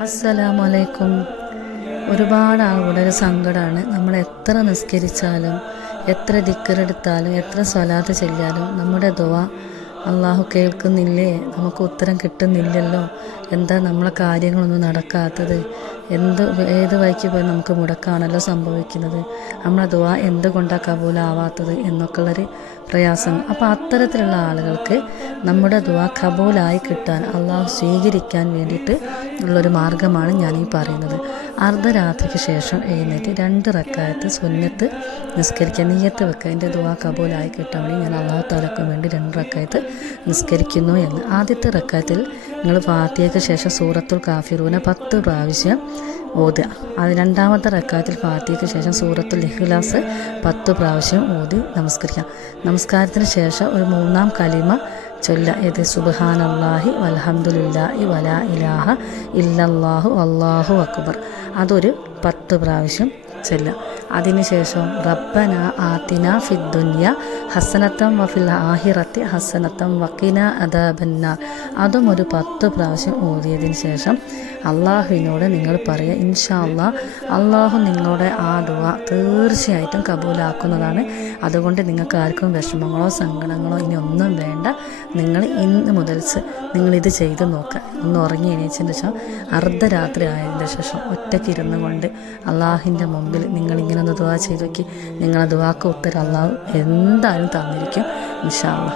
അസ്സലാമലൈക്കും. ഒരുപാട് ആളുകളുടെ ഒരു സങ്കടമാണ് നമ്മൾ എത്ര നിസ്കരിച്ചാലും എത്ര ദിക്കറെടുത്താലും എത്ര സ്വലാത്ത് ചെല്ലാലും നമ്മുടെ ദുവ അള്ളാഹു കേൾക്കുന്നില്ലേ? നമുക്ക് ഉത്തരം കിട്ടുന്നില്ലല്ലോ. എന്താ നമ്മളെ കാര്യങ്ങളൊന്നും നടക്കാത്തത്? എന്ത് ഏത് വഴിക്ക് പോയി നമുക്ക് മുടക്കാണല്ലോ സംഭവിക്കുന്നത്? നമ്മളെ ദുവാ എന്തുകൊണ്ടാണ് കബൂലാവാത്തത് എന്നൊക്കെയുള്ളൊരു പ്രയാസം. അപ്പോൾ അത്തരത്തിലുള്ള ആളുകൾക്ക് നമ്മുടെ ദുവാ കബൂലായി കിട്ടാൻ അള്ളാഹു സ്വീകരിക്കാൻ വേണ്ടിയിട്ട് ഉള്ളൊരു മാർഗമാണ് ഞാൻ ഈ പറയുന്നത്. അർദ്ധരാത്രിക്ക് ശേഷം എഴുന്നേറ്റ് രണ്ട് റക്കായത്ത് സുന്നത്ത് നിസ്കരിക്കുക. നീയത്ത് വെക്കുക. എന്റെ ദുവാ കബൂലായി കിട്ടാൻ വേണ്ടി ഞാൻ അള്ളാഹു താലക്കും വേണ്ടി രണ്ട് റക്കായത്ത് നിസ്കരിക്കുന്നു എന്ന്. ആദ്യത്തെ റക്കായത്തിൽ നിങ്ങൾ ഫാത്തിയയ്ക്ക് ശേഷം സൂറത്തുൽ കാഫിറൂനെ പത്ത് പ്രാവശ്യം ഓതുക. അത് രണ്ടാമത്തെ റക്കായത്തിൽ ഫാത്തിയയ്ക്ക് ശേഷം സൂറത്തുൽ ഇഖ്ലാസ് പത്ത് പ്രാവശ്യം ഓതി നമസ്കരിക്കാം. നമസ്കാരത്തിന് ശേഷം ഒരു മൂന്നാം കലിമ ചൊല്ല ഇത് സുബഹാനല്ലാഹി വൽഹംദുലില്ലാഹി വലാ ഇലാഹ ഇല്ലല്ലാഹു അള്ളാഹു അക്ബർ. അതൊരു പത്ത് പ്രാവശ്യം ചൊല്ല. അതിനുശേഷം റബ്ബന ആത്തിന ഫിദ്ദുന്യ ഹസനത്തം വഫിൽ ആഹിറത്തി ഹസനത്തം വക്കിന അദാബന്ന അതും ഒരു പത്ത് പ്രാവശ്യം ഓതിയതിന് ശേഷം അള്ളാഹുവിനോട് നിങ്ങൾ പറയുക ഇൻഷാ അള്ളാഹ് അള്ളാഹു നിങ്ങളുടെ ആ ദുവ തീർച്ചയായിട്ടും കബൂലാക്കുന്നതാണ്. അതുകൊണ്ട് നിങ്ങൾക്ക് ആർക്കും വിഷമങ്ങളോ സങ്കടങ്ങളോ ഇനി ഒന്നും വേണ്ട. നിങ്ങൾ ഇന്ന് മുതൽ നിങ്ങളിത് ചെയ്ത് നോക്കുക ഒന്ന് ഉറങ്ങി എണീച്ചതിന് ശേഷം അർദ്ധരാത്രി ആയതിന്റെ ശേഷം ഒറ്റയ്ക്ക് ഇരുന്ന് കൊണ്ട് അള്ളാഹിന്റെ മുമ്പിൽ നിങ്ങളിങ്ങനെ ഒന്ന് ദുവാ ചെയ്ത് നോക്കി. നിങ്ങളെ ദുവാക്ക് ഉത്തരം അള്ളാഹു എന്തായാലും തന്നിരിക്കും. ഇൻഷാ